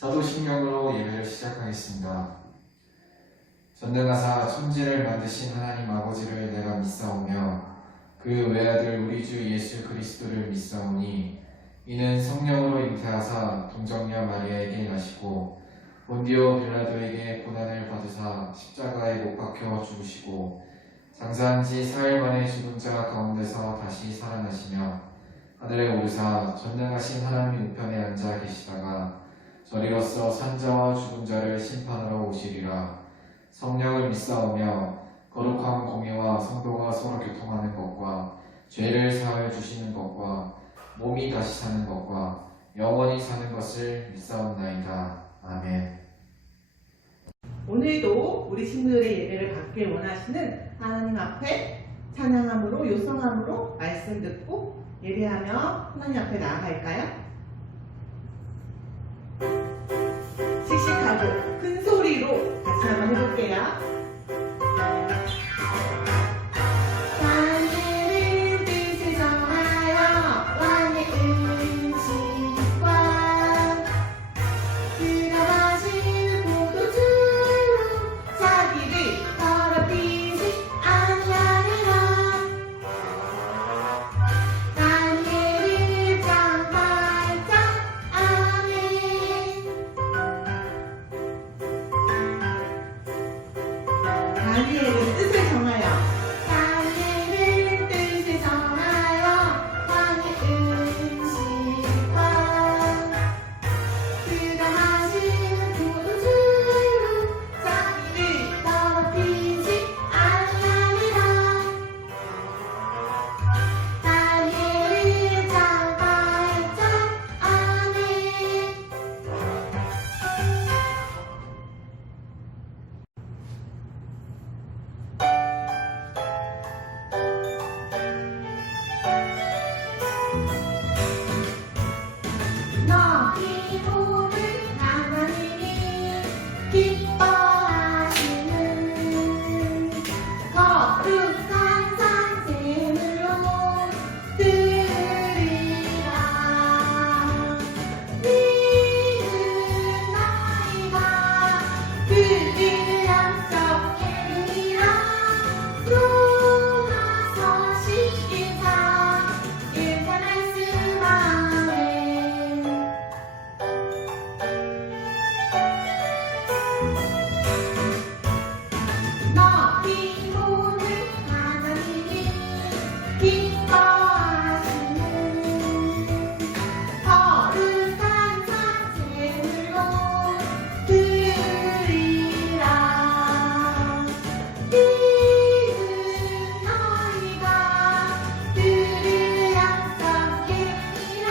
사도신경으로 예배를 시작하겠습니다. 전능하사 천지를 만드신 하나님 아버지를 내가 믿사오며 그 외아들 우리 주 예수 그리스도를 믿사오니 이는 성령으로 잉태하사 동정녀 마리아에게 나시고 본디오 빌라도에게 고난을 받으사 십자가에 못 박혀 죽으시고 장사한 지 4일 만에 죽은 자 가운데서 다시 살아나시며 하늘에 오르사 전능하신 하나님 우편에 앉아 계시다가 저리로서 산자와 죽은 자를 심판하러 오시리라. 성령을 믿사오며 거룩한 공예와 성도가 서로 교통하는 것과 죄를 사하여 주시는 것과 몸이 다시 사는 것과 영원히 사는 것을 믿사옵나이다. 아멘. 오늘도 우리 친구들의 예배를 받길 원하시는 하나님 앞에 찬양함으로 요성함으로 말씀 듣고 예배하며 하나님 앞에 나아갈까요? 씩씩하고 큰 소리로 같이 한번 해볼게요. 다니엘은 뜻을 정하여 다니엘은 뜻을 정하여 왕의 음식과 그가 마시는 포도주로 자기를 더럽히지 아니하리라. 다니엘은 장발장 아멘. 너희 보는 하나님이 기뻐하시는 거룩한 산제물로 드리라. 믿는 너희가 그들을 약속해드리라. 로마서 12장 1절 말씀 아멘. 너희 보는 하나님이 기뻐하시는 거룩한 산제물로 드리라. 믿는 너희가 그를 약속해드리라.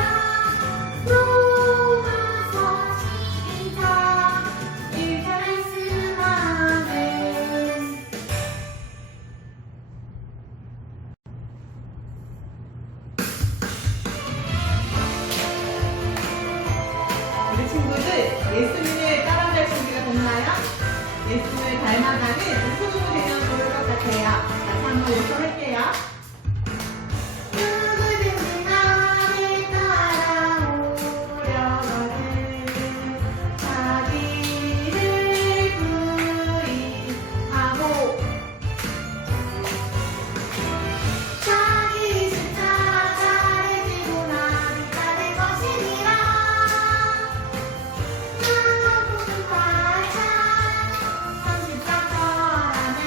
로마서 12장 1절 말씀 아멘. 우리 친구들 예수님을 따라갈 준비가 됐나요? 예수님을 닮아가는 우승으로 되면 좋을 것 같아요. 같이 한번 요청할게요. 누구든지 나를 따라오려거든 자기를 부인하고 자기 십자가를 지고 나를 따를 것이니라. 나 모든 발자 삼십자가라네.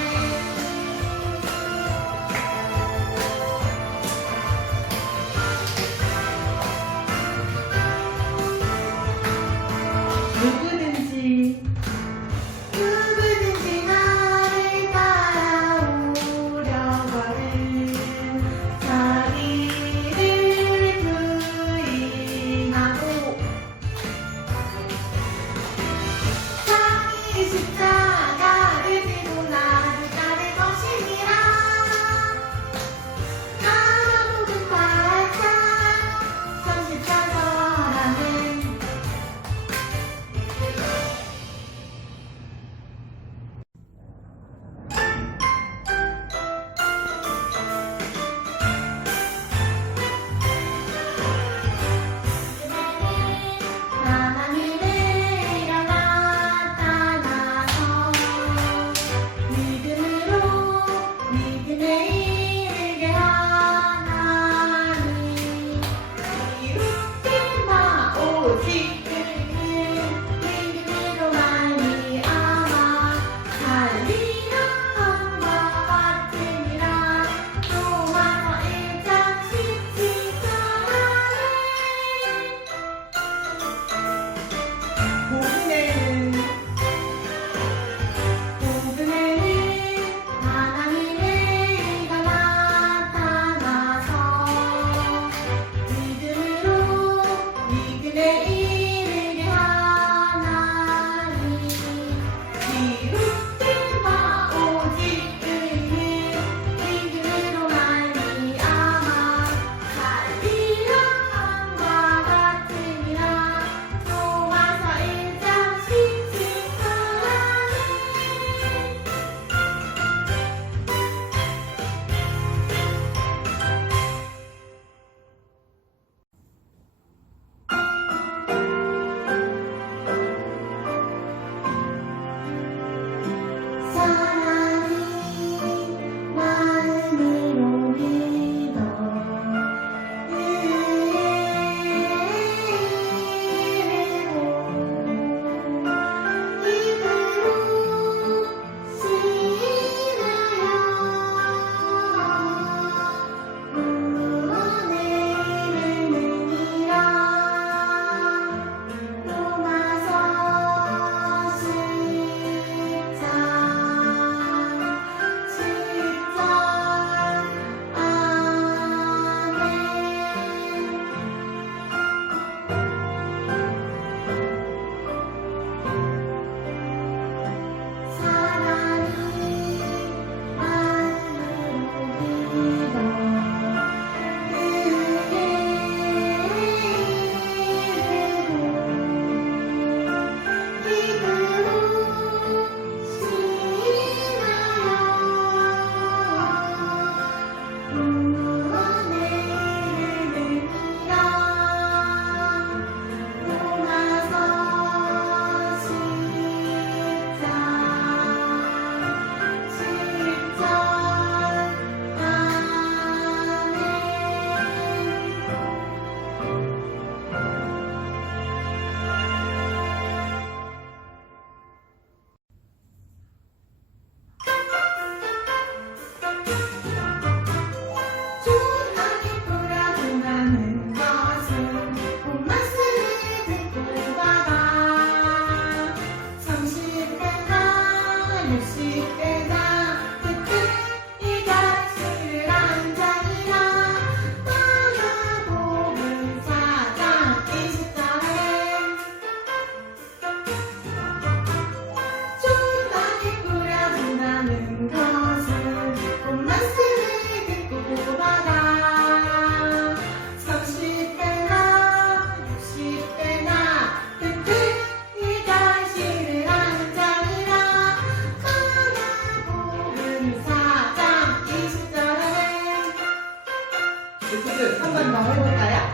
한번 더 해볼까요?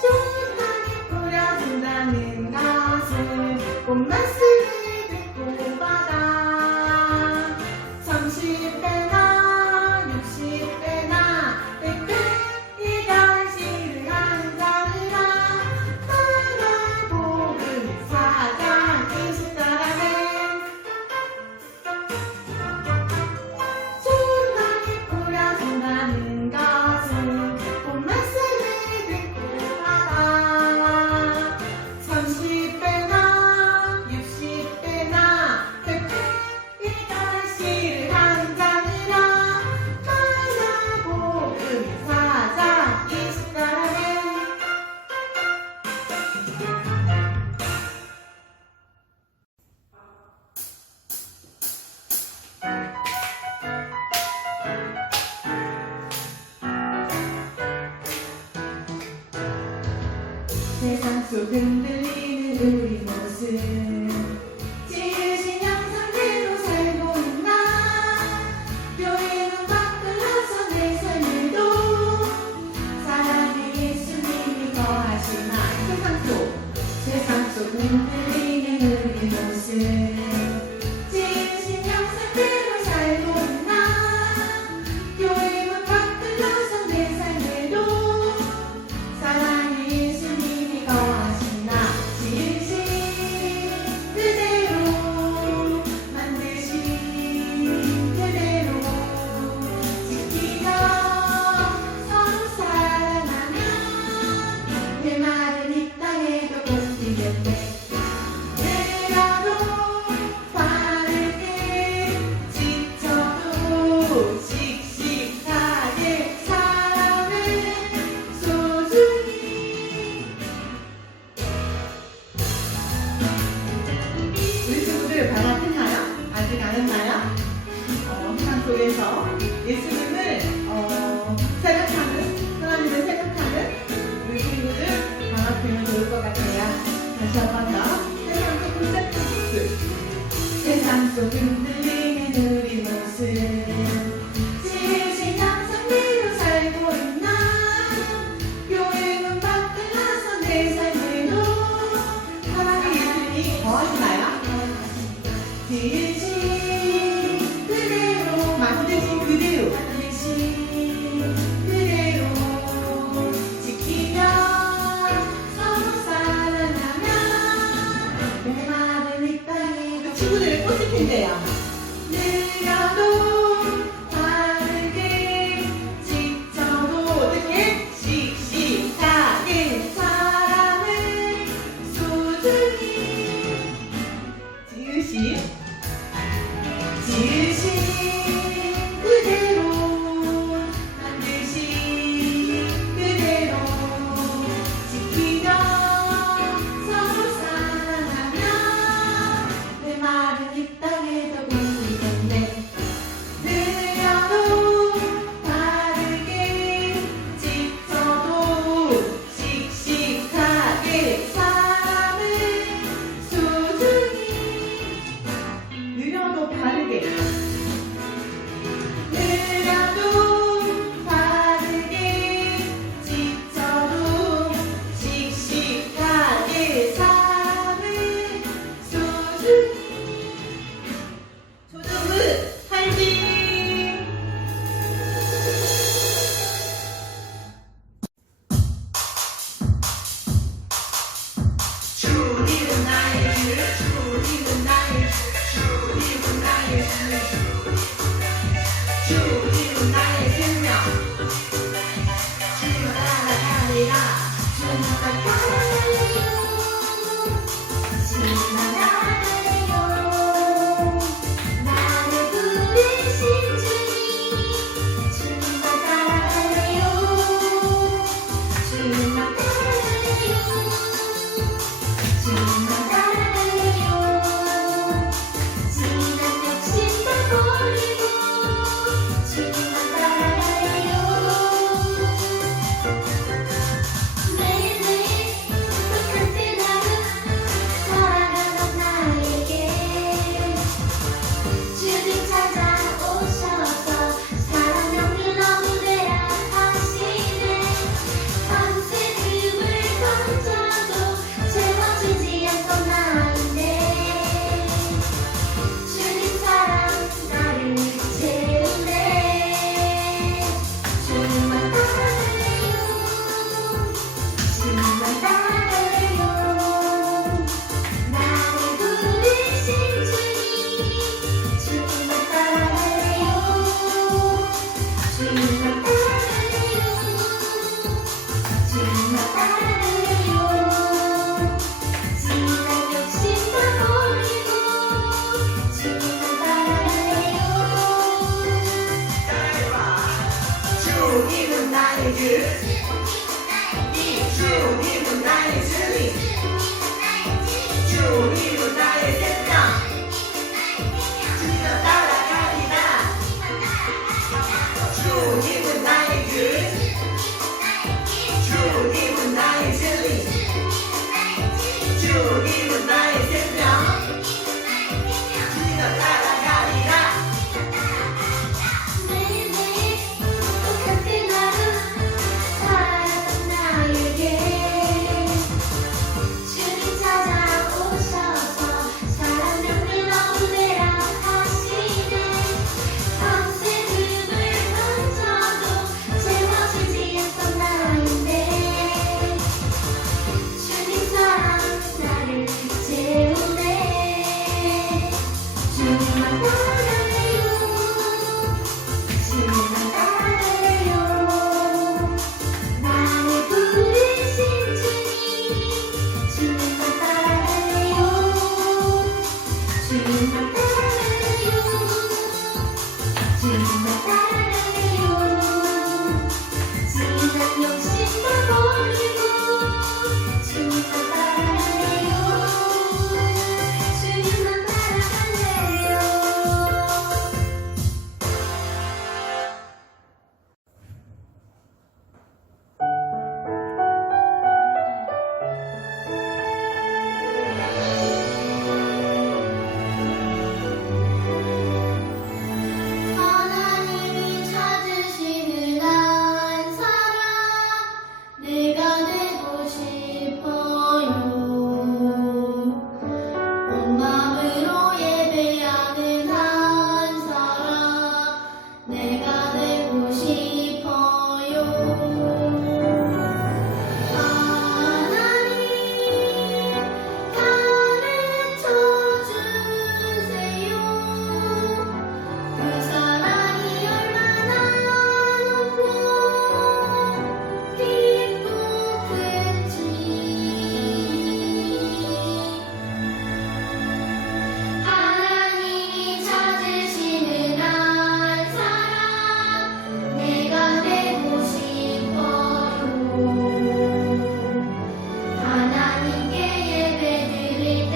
시원하게 뿌려준다는 것은 본 말씀을 듣고 받아 30배나 60배나 100배 이 결실을 한 자니라 나라 복음 사장이신 사람은 시원하게 뿌려준다는 것은 본 말씀을 듣고 받아 30배나 60배나 100배 이 결실을 한 자니라 나라 복음 사장이신 사람은 세상 속 흔들리는 우리 모습 지으신 형상대로 살고 있나 교회는 바꾸어서 내 삶에도 사랑의 예수님이 거하시나 세상 속 흔들리는 우리 모습 지으신 형상대로 살고 있나 교회는 바꾸어서 내 삶에도 사랑의 예수님이 거하시나 지으신 그대로 만드신 그대로 지키며 서로 사랑하며 내 말은 이 땅에도 옮기겠네 내가도 바르게 지쳐도 씩씩하게 사랑을 소중히 우리 친구들 받아듣나요? 아직 안 했나요? 세상 속에서 예수님을 생각하는 하나님을 생각하는 우리 친구들 받아들면 좋을 것 같아요. 다시 한 번 더 세상 속 흔들리는 모습 세상 속 흔들리는 우리 모습 지으신 형상대로 살고 있나 교회는 바꾸어서 내 삶에도 사랑의 예수님이 거하시나요? 지으신 그대로 만드신 그대로 지키며 서로 사랑하며 내 말은 이 땅에 친구들의 꽃이 핀대요 느려도 바르게 지쳐도 어떻게 씩씩하게 사랑을 소중히 지으신 그대로 만드신 그대로 지키며 서로 사랑하며 내 말은 이 땅에도 울리겠네 느려도 바르게 지쳐도 씩씩하게 사랑을 소중히 느려도 바르게 지쳐도 씩씩하게 삶을 소중히 조정은 할지 주님은 나의 주 주님은 나의 주 주님은 나의 주 주님은 나의 생명 주님을 따라가리라 주님을 따라가리라 주님을 따라가리라 나를 부르신 주님 주님을 따라가리라 주님을 따라가리라 주님을 따라가리라 지난 욕심 다 버리고 주님만 따라가요 매일매일 똑같은 하루 살아가는 날 주님은 나의 진리 주님은 나의 생명 주님을 따라가리라 주님은 나의 길 주님은 나의 진리 주님은 나의 생명 주님을 따라가리라 매일매일 똑같은 하루 살아가던 나에게 주님 찾아오셔서 사랑을 너무내라 하시네 밤새 흙을 던져도 채워지지 않던 나인데 주님 사랑 나를 채우네 주님만 따라요 주님만 따라요 나를 부르신 주님 주님만 따라요 주님만 따라요 주님만 따라요 지난 욕심 다 버리고 주님만 따라요 주님만 따라갈래요 하나님이 찾으시는 한 사람 내가 되고 싶어요 온 마음으로 예배하는 한 사람 내가 되고 싶어요 하나님 가르쳐 주세요 그 사랑이 얼마나 높고 깊고 큰지 하나님이 찾으시는 한 사람 내가 되고 싶어요 하나님께 예배드릴 때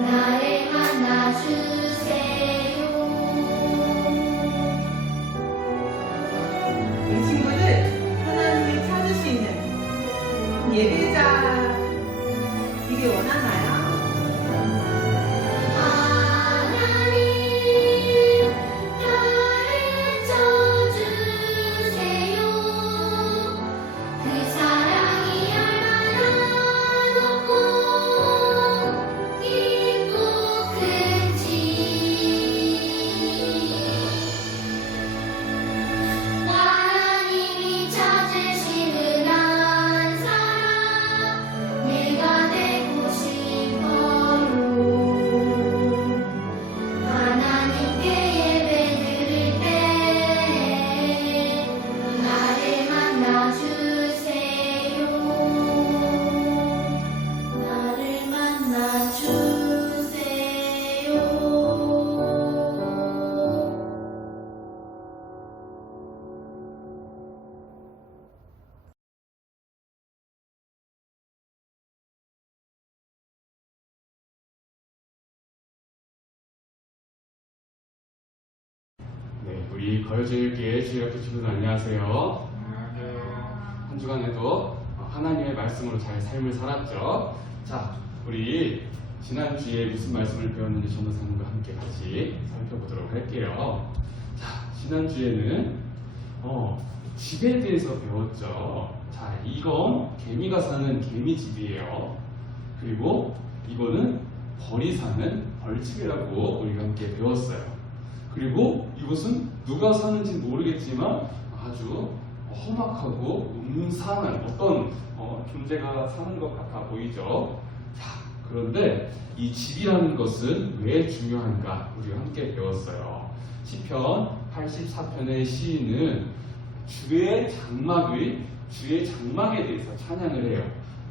나를 만나주세요 이 친구들 하나님을 찾을 수 있는 예배자 이게 원하나요? 하나님 가르쳐 주세요 그 사랑이 얼마나 높고 깊고 큰지 하나님이 찾으시는 한 사람 내가 되고 싶어요 하나님께 예배드릴 때 나를 만나주세요 나를 만나주세요 네, 우리 거여제일교회 주일학교 친구들 안녕하세요. 한 주간에도 하나님의 말씀으로 잘 삶을 살았죠. 자, 우리 지난주에 무슨 말씀을 배웠는지 전도사님과 함께 같이 살펴보도록 할게요. 자, 지난주에는 집에 대해서 배웠죠. 자, 이건 개미가 사는 개미집이에요. 그리고 이거는 벌이 사는 벌집이라고 우리가 함께 배웠어요. 그리고 이곳은 누가 사는지 모르겠지만 아주 험악하고 음산한 어떤 존재가 사는 것 같아 보이죠. 자, 그런데 이 집이라는 것은 왜 중요한가 우리가 함께 배웠어요. 시편 84편의 시인은 주의 장막에 대해서 찬양을 해요.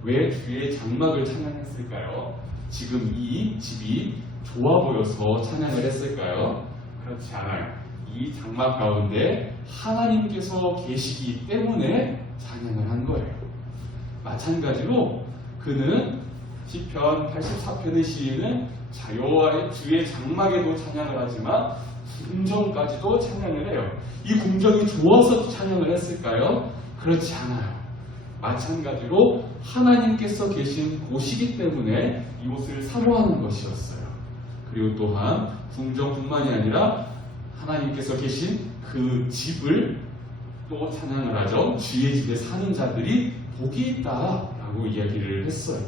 왜 주의 장막을 찬양했을까요? 지금 이 집이 좋아 보여서 찬양을 했을까요? 그렇지 않아요. 이 장막 가운데 하나님께서 계시기 때문에 찬양을 한 거예요. 마찬가지로 그는 시편 84편의 시인은 여호와의 주의 장막에도 찬양을 하지만 궁정까지도 찬양을 해요. 이 궁정이 좋아서 찬양을 했을까요? 그렇지 않아요. 마찬가지로 하나님께서 계신 곳이기 때문에 이곳을 사모하는 것이었어요. 그리고 또한 궁정뿐만이 아니라 하나님께서 계신 그 집을 또 찬양을 하죠. 주의 집에 사는 자들이 복이 있다라고 이야기를 했어요.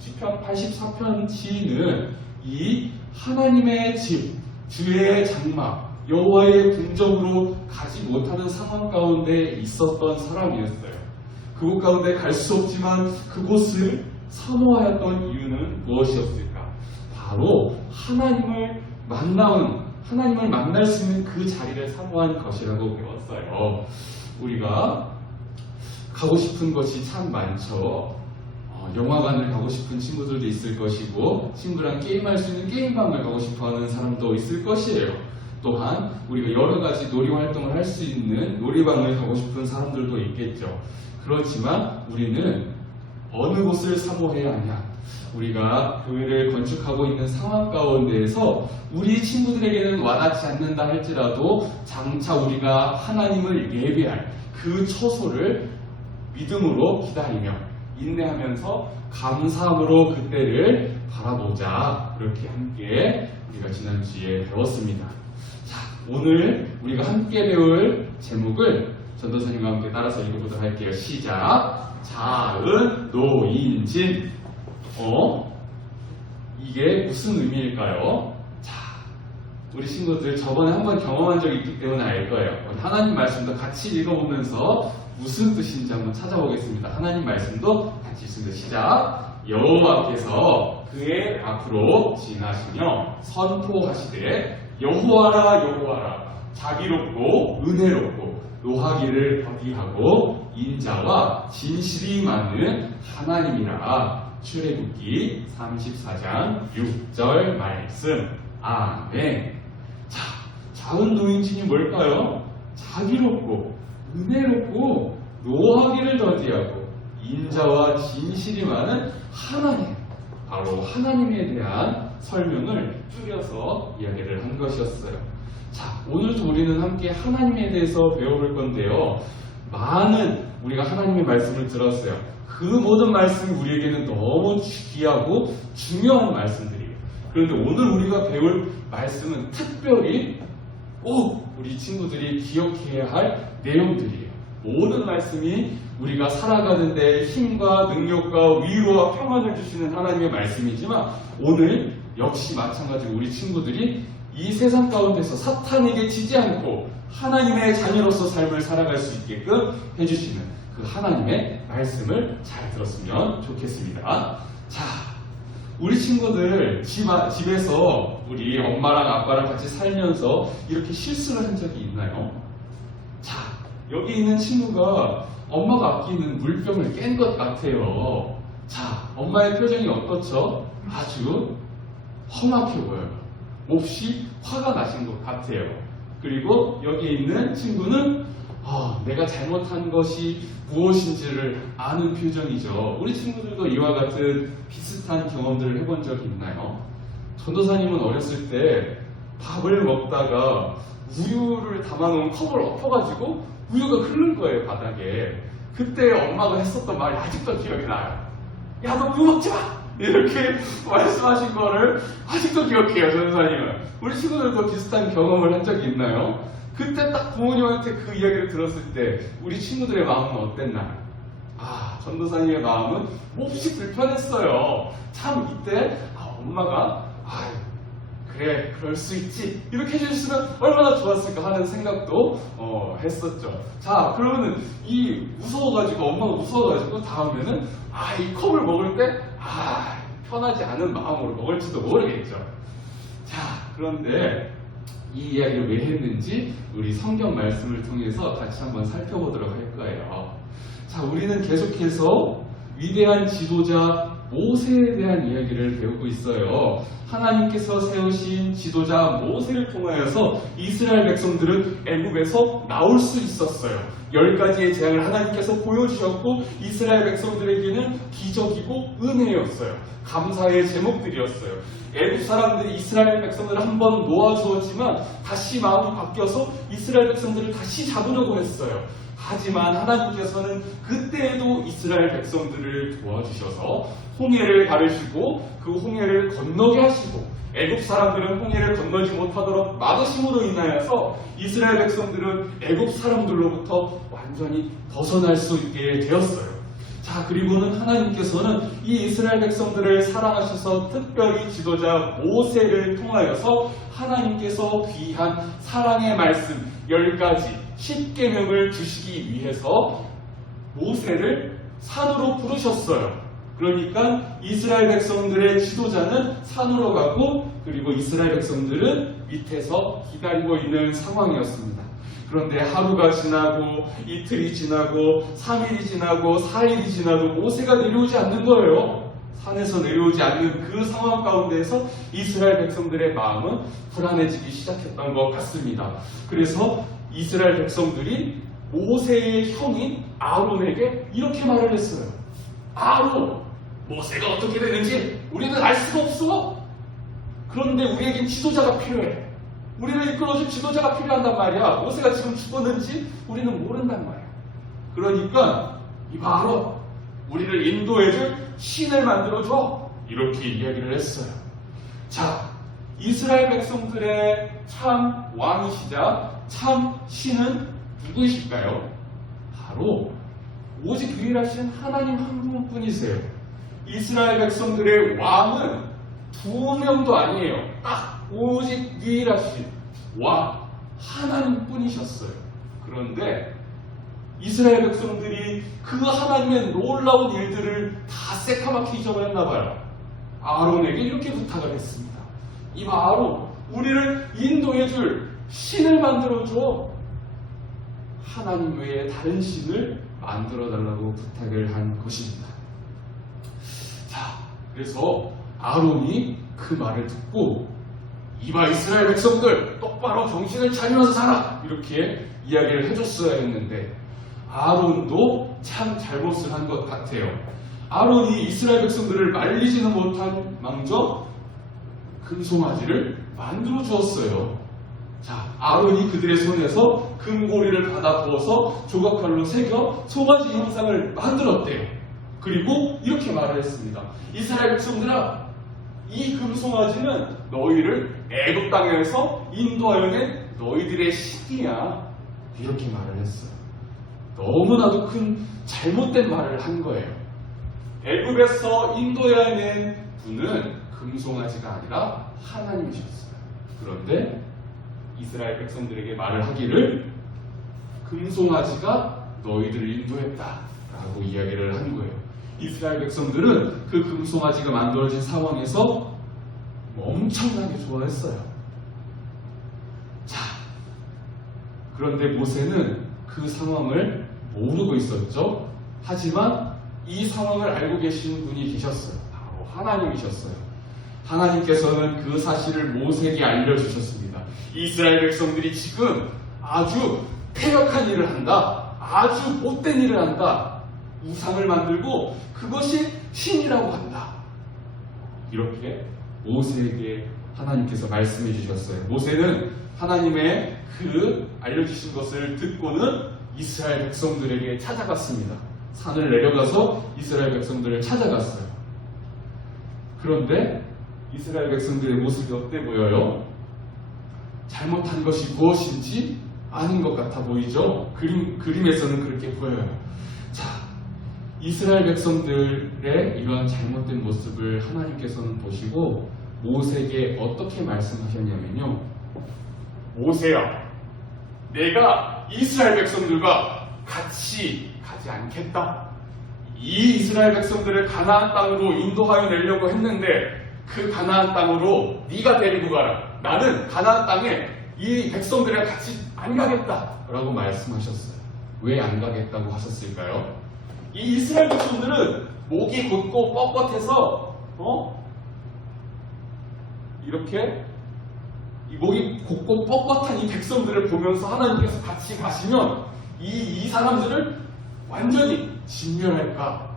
시편 84편 시인은 이 하나님의 집, 주의 장막, 여호와의 궁정으로 가지 못하는 상황 가운데 있었던 사람이었어요. 그곳 가운데 갈 수 없지만 그곳을 사모하였던 이유는 무엇이었을까? 바로 하나님을 만날 수 있는 그 자리를 사모한 것이라고 배웠어요. 우리가 가고 싶은 것이 참 많죠. 영화관을 가고 싶은 친구들도 있을 것이고, 친구랑 게임할 수 있는 게임방을 가고 싶어하는 사람도 있을 것이에요. 또한 우리가 여러 가지 놀이 활동을 할 수 있는 놀이방을 가고 싶은 사람들도 있겠죠. 그렇지만 우리는 어느 곳을 사모해야 하냐? 우리가 교회를 건축하고 있는 상황 가운데에서 우리 친구들에게는 와닿지 않는다 할지라도 장차 우리가 하나님을 예배할 그 처소를 믿음으로 기다리며 인내하면서 감사함으로 그때를 바라보자. 그렇게 함께 우리가 지난주에 배웠습니다. 자, 오늘 우리가 함께 배울 제목을 전도사님과 함께 따라서 읽어보도록 할게요. 시작. 자은 노인진. 이게 무슨 의미일까요? 자, 우리 친구들 저번에 한번 경험한 적이 있기 때문에 알 거예요. 하나님 말씀도 같이 읽어보면서 무슨 뜻인지 한번 찾아보겠습니다. 하나님 말씀도 같이 읽습니다. 시작. 여호와께서 그의 앞으로 지나시며 선포하시되 여호와라 여호와라 자비롭고 은혜롭고 노하기를 더디하고 인자와 진실이 많은 하나님이라. 출애굽기 34장 6절 말씀. 아멘. 자, 자은 노인진이 뭘까요? 자비롭고 은혜롭고 노하기를 더디하고 인자와 진실이 많은 하나님. 바로 하나님에 대한 설명을 줄여서 이야기를 한 것이었어요. 자, 오늘도 우리는 함께 하나님에 대해서 배워볼 건데요. 많은 우리가 하나님의 말씀을 들었어요. 그 모든 말씀이 우리에게는 너무 귀하고 중요한 말씀들이에요. 그런데 오늘 우리가 배울 말씀은 특별히 꼭 우리 친구들이 기억해야 할 내용들이에요. 모든 말씀이 우리가 살아가는 데 힘과 능력과 위로와 평안을 주시는 하나님의 말씀이지만 오늘 역시 마찬가지로 우리 친구들이 이 세상 가운데서 사탄에게 지지 않고 하나님의 자녀로서 삶을 살아갈 수 있게끔 해주시는 그 하나님의 말씀을 잘 들었으면 좋겠습니다. 자, 우리 친구들 집에서 우리 엄마랑 아빠랑 같이 살면서 이렇게 실수를 한 적이 있나요? 자, 여기 있는 친구가 엄마가 아끼는 물병을 깬 것 같아요. 자, 엄마의 표정이 어떻죠? 아주 험악해 보여요. 몹시 화가 나신 것 같아요. 그리고 여기 있는 친구는 내가 잘못한 것이 무엇인지를 아는 표정이죠. 우리 친구들도 이와 같은 비슷한 경험들을 해본 적이 있나요? 전도사님은 어렸을 때 밥을 먹다가 우유를 담아놓은 컵을 엎어가지고 우유가 흐른 거예요, 바닥에. 그때 엄마가 했었던 말이 아직도 기억이 나요. 야, 너 우유 먹지 마! 이렇게 말씀하신 거를 아직도 기억해요, 전도사님은. 우리 친구들도 비슷한 경험을 한 적이 있나요? 그때 딱 부모님한테 그 이야기를 들었을 때 우리 친구들의 마음은 어땠나요? 전도사님의 마음은 몹시 불편했어요. 참 이때 엄마가 그래 그럴 수 있지 이렇게 해주셨으면 얼마나 좋았을까 하는 생각도 했었죠. 자, 그러면은 이 무서워가지고 엄마가 무서워가지고 다음에는 이 컵을 먹을 때 편하지 않은 마음으로 먹을지도 모르겠죠. 자, 그런데 이 이야기를 왜 했는지 우리 성경 말씀을 통해서 같이 한번 살펴보도록 할 거예요. 자, 우리는 계속해서 위대한 지도자 모세에 대한 이야기를 배우고 있어요. 하나님께서 세우신 지도자 모세를 통하여서 이스라엘 백성들은 애굽에서 나올 수 있었어요. 10가지의 재앙을 하나님께서 보여주셨고 이스라엘 백성들에게는 기적이고 은혜였어요. 감사의 제목들이었어요. 애굽 사람들이 이스라엘 백성들을 한번 놓아주었지만 다시 마음이 바뀌어서 이스라엘 백성들을 다시 잡으려고 했어요. 하지만 하나님께서는 그때에도 이스라엘 백성들을 도와주셔서 홍해를 가르시고 그 홍해를 건너게 하시고 애굽 사람들은 홍해를 건너지 못하도록 막으심으로 인하여서 이스라엘 백성들은 애굽 사람들로부터 완전히 벗어날 수 있게 되었어요. 자, 그리고는 하나님께서는 이 이스라엘 백성들을 사랑하셔서 특별히 지도자 모세를 통하여서 하나님께서 귀한 사랑의 말씀 10가지 10계명을 주시기 위해서 모세를 산으로 부르셨어요. 그러니까 이스라엘 백성들의 지도자는 산으로 가고 그리고 이스라엘 백성들은 밑에서 기다리고 있는 상황이었습니다. 그런데 하루가 지나고 이틀이 지나고 3일이 지나고 4일이 지나도 모세가 내려오지 않는 거예요. 산에서 내려오지 않는 그 상황 가운데에서 이스라엘 백성들의 마음은 불안해지기 시작했던 것 같습니다. 그래서 이스라엘 백성들이 모세의 형인 아론에게 이렇게 말을 했어요. 아론, 모세가 어떻게 되는지 우리는 알 수가 없어. 그런데 우리에겐 지도자가 필요해. 우리를 이끌어줄 지도자가 필요한단 말이야. 모세가 지금 죽었는지 우리는 모른단 말이야. 그러니까 이봐 아론, 우리를 인도해줄 신을 만들어줘. 이렇게 이야기를 했어요. 자, 이스라엘 백성들의 참 왕이시자 참 신은 누구이실까요? 바로 오직 유일하신 하나님 한 분뿐이세요. 이스라엘 백성들의 왕은 2명도 아니에요. 딱 오직 유일하신 왕 하나님뿐이셨어요. 그런데 이스라엘 백성들이 그 하나님의 놀라운 일들을 다 새까맣게 잊어버렸나 봐요. 아론에게 이렇게 부탁을 했습니다. 이봐 아론, 우리를 인도해줄 신을 만들어줘. 하나님 외에 다른 신을 만들어달라고 부탁을 한 것입니다. 자, 그래서 아론이 그 말을 듣고 이봐 이스라엘 백성들 똑바로 정신을 차리면서 살아. 이렇게 이야기를 해줬어야 했는데 아론도 참 잘못을 한 것 같아요. 아론이 이스라엘 백성들을 말리지는 못한 망정 금송아지를 만들어 주었어요. 자, 아론이 그들의 손에서 금고리를 받아 부어서 조각칼로 새겨 송아지 형상을 만들었대요. 그리고 이렇게 말을 했습니다. 이스라엘 백성들아, 이 금송아지는 너희를 애굽 땅에서 인도하여낸 너희들의 신이야. 이렇게 말을 했어요. 너무나도 큰 잘못된 말을 한 거예요. 애굽에서 인도해낸 분은 금송아지가 아니라 하나님이셨어요. 그런데 이스라엘 백성들에게 말을 하기를 금송아지가 너희들을 인도했다 라고 이야기를 한 거예요. 이스라엘 백성들은 그 금송아지가 만들어진 상황에서 엄청나게 좋아했어요. 자, 그런데 모세는 그 상황을 모르고 있었죠. 하지만 이 상황을 알고 계신 분이 계셨어요. 바로 하나님이셨어요. 하나님께서는 그 사실을 모세에게 알려주셨습니다. 이스라엘 백성들이 지금 아주 폐역한 일을 한다. 아주 못된 일을 한다. 우상을 만들고 그것이 신이라고 한다. 이렇게 모세에게 하나님께서 말씀해 주셨어요. 모세는 하나님의 그 알려주신 것을 듣고는 이스라엘 백성들에게 찾아갔습니다. 산을 내려가서 이스라엘 백성들을 찾아갔어요. 그런데 이스라엘 백성들의 모습이 어때 보여요? 잘못한 것이 무엇인지 아닌 것 같아 보이죠? 그림에서는 그렇게 보여요. 자, 이스라엘 백성들의 이런 잘못된 모습을 하나님께서는 보시고 모세에게 어떻게 말씀하셨냐면요. 모세야, 내가 이스라엘 백성들과 같이 가지 않겠다. 이 이스라엘 백성들을 가나안 땅으로 인도하여 내려고 했는데 그 가나안 땅으로 네가 데리고 가라. 나는 가나안 땅에 이 백성들이랑 같이 안 가겠다 라고 말씀하셨어요. 왜 안 가겠다고 하셨을까요? 이 이스라엘 백성들은 목이 곧고 뻣뻣해서 이렇게 이 목이 곧고 뻣뻣한 이 백성들을 보면서 하나님께서 같이 가시면 이 사람들을 완전히 진멸할까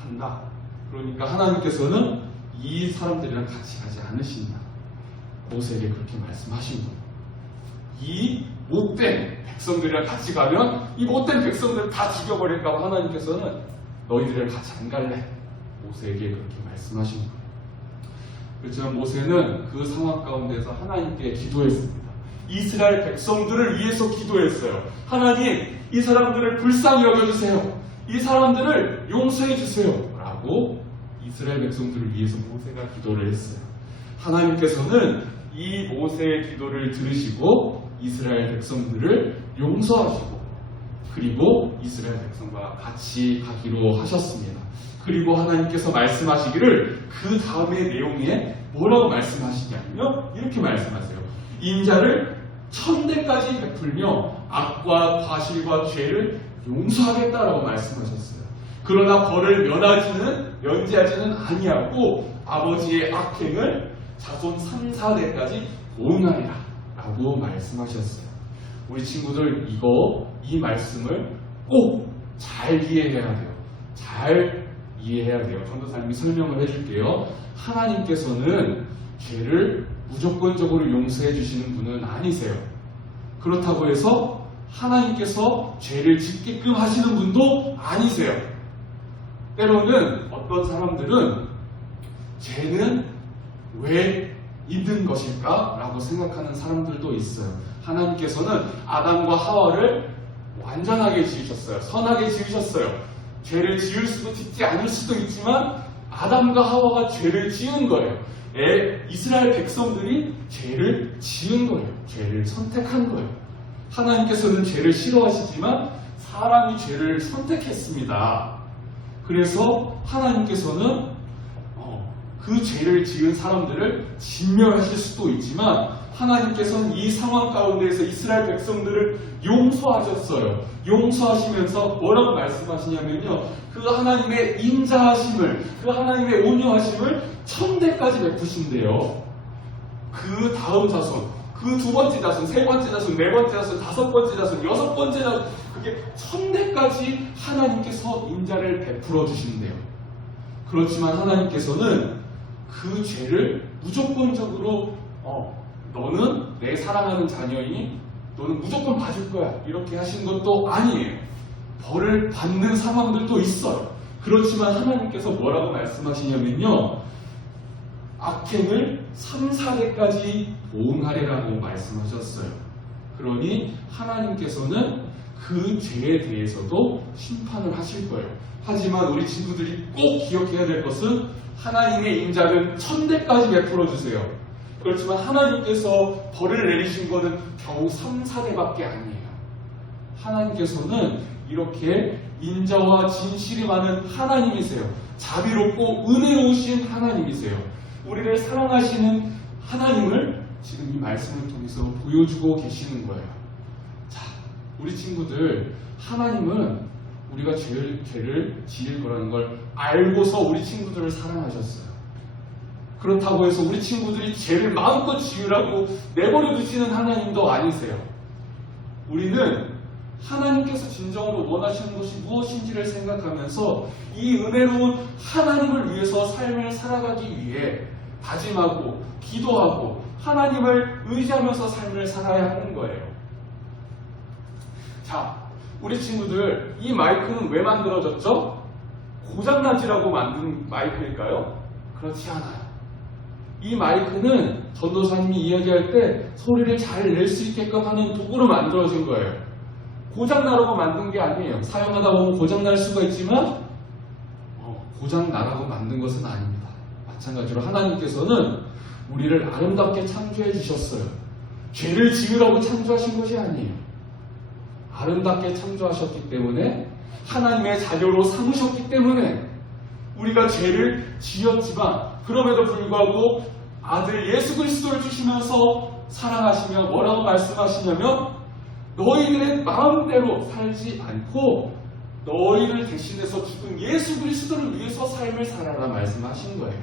한다. 그러니까 하나님께서는 이 사람들이랑 같이 가지 않으신다. 모세에게 그렇게 말씀하신 거예요. 이 못된 백성들이랑 같이 가면 이 못된 백성들을 다 죽여버릴까 봐 하나님께서는 너희들을 같이 안 갈래. 모세에게 그렇게 말씀하신 거예요. 그렇지만 모세는 그 상황 가운데서 하나님께 기도했습니다. 이스라엘 백성들을 위해서 기도했어요. 하나님, 이 사람들을 불쌍히 여겨주세요. 이 사람들을 용서해 주세요. 라고 이스라엘 백성들을 위해서 모세가 기도를 했어요. 하나님께서는 이 모세의 기도를 들으시고 이스라엘 백성들을 용서하시고 그리고 이스라엘 백성과 같이 가기로 하셨습니다. 그리고 하나님께서 말씀하시기를 그 다음의 내용에 뭐라고 말씀하시냐면요, 이렇게 말씀하세요. 인자를 1000대까지 베풀며 악과 과실과 죄를 용서하겠다라고 말씀하셨어요. 그러나 벌을 면제하지는 아니하고 아버지의 악행을 자손 3, 4대까지 보응하리라 라고 말씀하셨어요. 우리 친구들 이 말씀을 꼭 잘 이해해야 돼요. 잘 이해해야 돼요. 전도사님이 설명을 해줄게요. 하나님께서는 죄를 무조건적으로 용서해 주시는 분은 아니세요. 그렇다고 해서 하나님께서 죄를 짓게끔 하시는 분도 아니세요. 때로는 어떤 사람들은 죄는 왜 있는 것일까? 라고 생각하는 사람들도 있어요. 하나님께서는 아담과 하와를 완전하게 지으셨어요. 선하게 지으셨어요. 죄를 지을 수도 짓지 않을 수도 있지만 아담과 하와가 죄를 지은 거예요. 이스라엘 백성들이 죄를 지은 거예요. 죄를 선택한 거예요. 하나님께서는 죄를 싫어하시지만 사람이 죄를 선택했습니다. 그래서 하나님께서는 그 죄를 지은 사람들을 진멸하실 수도 있지만 하나님께서는 이 상황 가운데에서 이스라엘 백성들을 용서하셨어요. 용서하시면서 뭐라고 말씀하시냐면요, 그 하나님의 인자하심을, 그 하나님의 온유하심을 1000대까지 베푸신대요. 그 다음 자손, 그 두 번째 자손, 세 번째 자손, 네 번째 자손, 다섯 번째 자손, 여섯 번째 자손, 그게 1000대까지 하나님께서 인자를 베풀어 주신대요. 그렇지만 하나님께서는 그 죄를 무조건적으로 너는 내 사랑하는 자녀이니 너는 무조건 봐줄 거야 이렇게 하신 것도 아니에요. 벌을 받는 상황들도 있어요. 그렇지만 하나님께서 뭐라고 말씀하시냐면요, 악행을 3, 4대까지 보응하리라고 말씀하셨어요. 그러니 하나님께서는 그 죄에 대해서도 심판을 하실 거예요. 하지만 우리 친구들이 꼭 기억해야 될 것은 하나님의 인자는 1000대까지 베풀어 주세요. 그렇지만 하나님께서 벌을 내리신 것은 겨우 3, 4대밖에 아니에요. 하나님께서는 이렇게 인자와 진실이 많은 하나님이세요. 자비롭고 은혜로우신 하나님이세요. 우리를 사랑하시는 하나님을 지금 이 말씀을 통해서 보여주고 계시는 거예요. 자, 우리 친구들, 하나님은 우리가 죄를 지을 거라는 걸 알고서 우리 친구들을 사랑하셨어요. 그렇다고 해서 우리 친구들이 죄를 마음껏 지으라고 내버려 두시는 하나님도 아니세요. 우리는 하나님께서 진정으로 원하시는 것이 무엇인지를 생각하면서 이 은혜로운 하나님을 위해서 삶을 살아가기 위해 다짐하고 기도하고 하나님을 의지하면서 삶을 살아야 하는 거예요. 자, 우리 친구들, 이 마이크는 왜 만들어졌죠? 고장나지라고 만든 마이크일까요? 그렇지 않아요. 이 마이크는 전도사님이 이야기할 때 소리를 잘 낼 수 있게끔 하는 도구로 만들어진 거예요. 고장나라고 만든 게 아니에요. 사용하다 보면 고장날 수가 있지만 고장나라고 만든 것은 아닙니다. 마찬가지로 하나님께서는 우리를 아름답게 창조해 주셨어요. 죄를 지으라고 창조하신 것이 아니에요. 아름답게 창조하셨기 때문에 하나님의 자녀로 삼으셨기 때문에 우리가 죄를 지었지만 그럼에도 불구하고 아들 예수 그리스도를 주시면서 사랑하시며 뭐라고 말씀하시냐면 너희들의 마음대로 살지 않고 너희를 대신해서 죽은 예수 그리스도 그리스도를 위해서 삶을 살아라 말씀하신 거예요.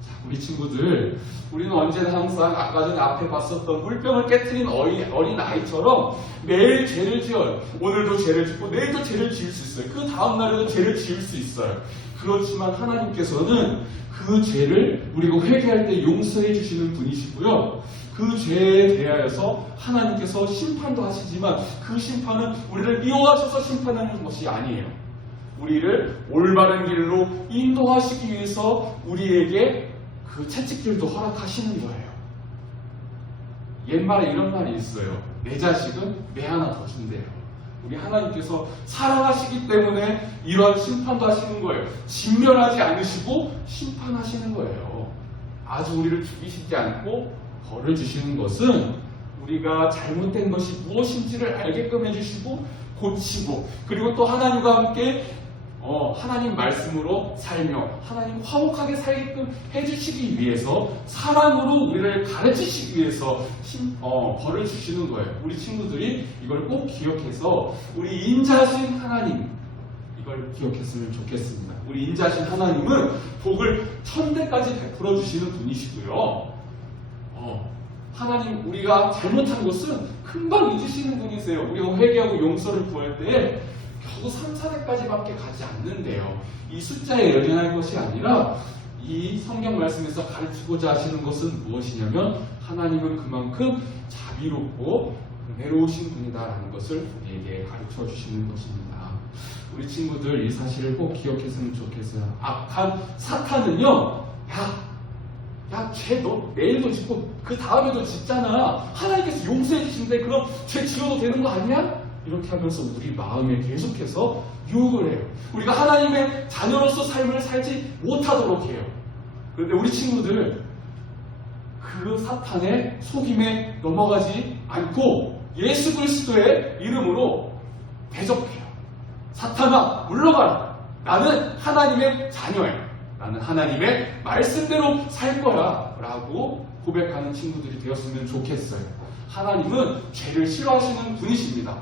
자, 우리 친구들, 우리는 언제나 항상 아까 전에 앞에 봤었던 물병을 깨트린 어린 아이처럼 매일 죄를 지어요. 오늘도 죄를 짓고 내일도 죄를 지을 수 있어요. 그 다음 날에도 죄를 지을 수 있어요. 그렇지만 하나님께서는 그 죄를 우리가 회개할 때 용서해 주시는 분이시고요. 그 죄에 대하여서 하나님께서 심판도 하시지만 그 심판은 우리를 미워하셔서 심판하는 것이 아니에요. 우리를 올바른 길로 인도하시기 위해서 우리에게 그 채찍질도 허락하시는 거예요. 옛말에 이런 말이 있어요. 내 자식은 매 하나 더 준대요. 우리 하나님께서 사랑하시기 때문에 이러한 심판도 하시는 거예요. 진멸하지 않으시고 심판하시는 거예요. 아주 우리를 죽이시지 않고 벌을 주시는 것은 우리가 잘못된 것이 무엇인지를 알게끔 해주시고 고치고, 그리고 또 하나님과 함께 하나님 말씀으로 살며 하나님 화목하게 살게끔 해주시기 위해서, 사랑으로 우리를 가르치시기 위해서 벌을 주시는 거예요. 우리 친구들이 이걸 꼭 기억해서 우리 인자하신 하나님, 이걸 기억했으면 좋겠습니다. 우리 인자하신 하나님은 복을 1000배까지 베풀어 주시는 분이시고요. 하나님, 우리가 잘못한 것은 금방 잊으시는 분이세요. 우리가 회개하고 용서를 구할 때 겨우 3, 4대까지밖에 가지 않는데요. 이 숫자에 연연할 것이 아니라 이 성경 말씀에서 가르치고자 하시는 것은 무엇이냐면, 하나님은 그만큼 자비롭고 은혜로우신 분이다라는 것을 우리에게 가르쳐 주시는 것입니다. 우리 친구들 이 사실을 꼭 기억했으면 좋겠어요. 악한 사탄은요, 야, 죄 너 내일도 짓고 그 다음에도 짓잖아. 하나님께서 용서해 주신대. 그럼 죄 지어도 되는 거 아니야? 이렇게 하면서 우리 마음에 계속해서 유혹을 해요. 우리가 하나님의 자녀로서 삶을 살지 못하도록 해요. 그런데 우리 친구들, 그 사탄의 속임에 넘어가지 않고 예수 그리스도의 이름으로 대적해요. 사탄아, 물러가라. 나는 하나님의 자녀야. 나는 하나님의 말씀대로 살 거야 라고 고백하는 친구들이 되었으면 좋겠어요. 하나님은 죄를 싫어하시는 분이십니다.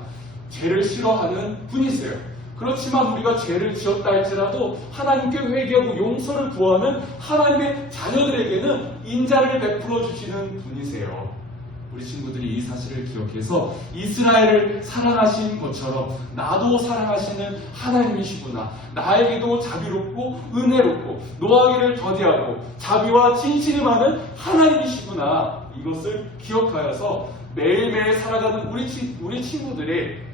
죄를 싫어하는 분이세요. 그렇지만 우리가 죄를 지었다 할지라도 하나님께 회개하고 용서를 구하는 하나님의 자녀들에게는 인자를 베풀어 주시는 분이세요. 우리 친구들이 이 사실을 기억해서 이스라엘을 사랑하신 것처럼 나도 사랑하시는 하나님이시구나. 나에게도 자비롭고 은혜롭고 노하기를 더디하고 자비와 진실이 많은 하나님이시구나. 이것을 기억하여서 매일매일 살아가는 우리 친구들이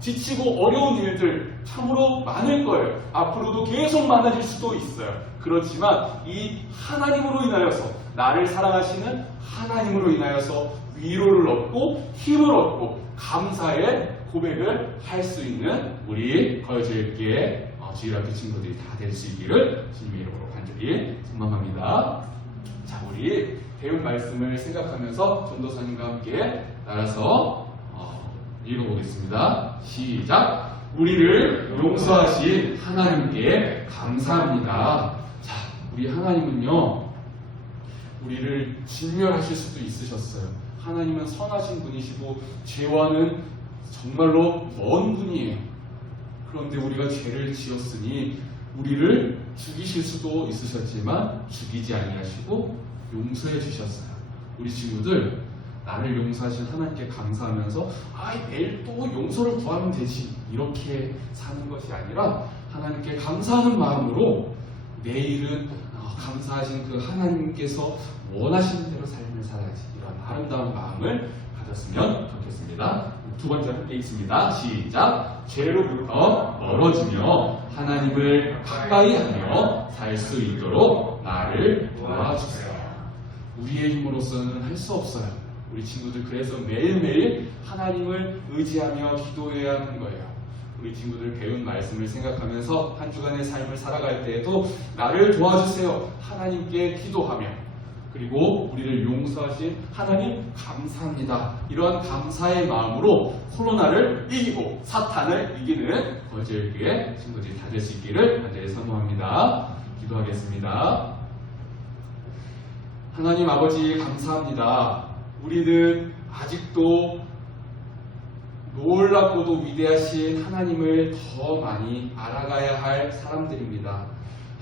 지치고 어려운 일들 참으로 많을 거예요. 앞으로도 계속 많아질 수도 있어요. 그렇지만 이 하나님으로 인하여서, 나를 사랑하시는 하나님으로 인하여서 위로를 얻고 힘을 얻고 감사의 고백을 할 수 있는 우리 거제일교회 주일학교 친구들이 다 될 수 있기를 주님의 이름으로 간절히 소망합니다. 자, 우리 배운 말씀을 생각하면서 전도사님과 함께 따라서 읽어보겠습니다. 시작. 우리를 용서하신 하나님께 감사합니다. 자, 우리 하나님은요, 우리를 진멸하실 수도 있으셨어요. 하나님은 선하신 분이시고 죄와는 정말로 먼 분이에요. 그런데 우리가 죄를 지었으니 우리를 죽이실 수도 있으셨지만 죽이지 아니하시고 용서해 주셨어요. 우리 친구들, 나를 용서하신 하나님께 감사하면서 내일 또 용서를 구하면 되지, 이렇게 사는 것이 아니라 하나님께 감사하는 마음으로 내일은 감사하신 그 하나님께서 원하시는 대로 삶을 살아야지, 이런 아름다운 마음을 가졌으면 좋겠습니다. 두 번째 함께 있습니다. 시작. 죄로부터 멀어지며 하나님을 가까이 하며 살 수 있도록 나를 도와주세요. 우리의 힘으로서는 할 수 없어요. 우리 친구들, 그래서 매일매일 하나님을 의지하며 기도해야 하는 거예요. 우리 친구들 배운 말씀을 생각하면서 한 주간의 삶을 살아갈 때에도 나를 도와주세요. 하나님께 기도하며, 그리고 우리를 용서하신 하나님 감사합니다. 이러한 감사의 마음으로 코로나를 이기고 사탄을 이기는 거제일교회 친구들이 다 될 수 있기를 간절히 선포합니다. 기도하겠습니다. 하나님 아버지 감사합니다. 우리는 아직도 놀랍고도 위대하신 하나님을 더 많이 알아가야 할 사람들입니다.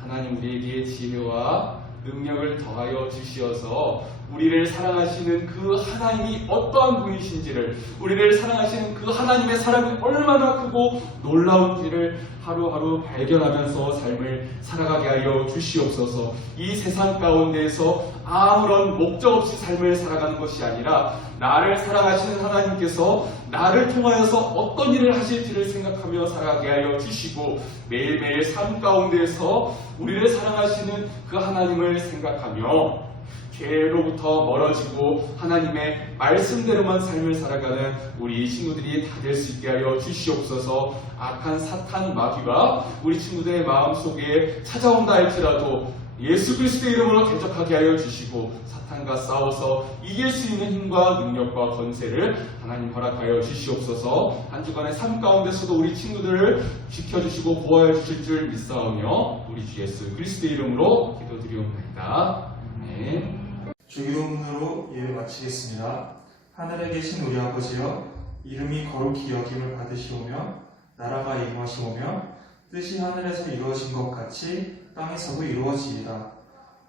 하나님 우리에게 지혜와 능력을 더하여 주시어서 우리를 사랑하시는 그 하나님이 어떠한 분이신지를, 우리를 사랑하시는 그 하나님의 사랑이 얼마나 크고 놀라운지를 하루하루 발견하면서 삶을 살아가게 하여 주시옵소서. 이 세상 가운데에서 아무런 목적 없이 삶을 살아가는 것이 아니라 나를 사랑하시는 하나님께서 나를 통하여서 어떤 일을 하실지를 생각하며 살아가게 하여 주시고, 매일매일 삶 가운데에서 우리를 사랑하시는 그 하나님을 생각하며 죄로부터 멀어지고 하나님의 말씀대로만 삶을 살아가는 우리 친구들이 다 될 수 있게 하여 주시옵소서. 악한 사탄 마귀가 우리 친구들의 마음속에 찾아온다 할지라도 예수 그리스도의 이름으로 대적하게 하여 주시고, 사탄과 싸워서 이길 수 있는 힘과 능력과 권세를 하나님 허락하여 주시옵소서. 한 주간의 삶 가운데서도 우리 친구들을 지켜주시고 보호하여 주실 줄 믿사오며 우리 주 예수 그리스도의 이름으로 기도드리옵나이다. 아멘. 주기도문으로 예를 마치겠습니다. 하늘에 계신 우리 아버지여, 이름이 거룩히 여김을 받으시오며 나라가 임하시오며 뜻이 하늘에서 이루어진 것 같이 땅에서도 이루어지이다.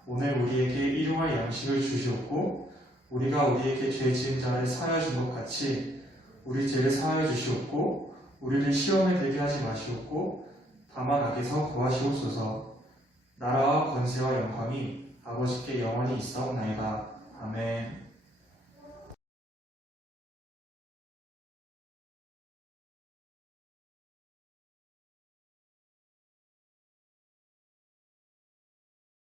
오늘 우리에게 일용할 양식을 주시옵고 우리가 우리에게 죄 지은 자를 사하여 준 것 같이 우리 죄를 사하여 주시옵고 우리를 시험에 들게 하지 마시옵고 다만 악에서 구하시옵소서. 나라와 권세와 영광이 아버지께 영원히 있사옵나이다. 아멘.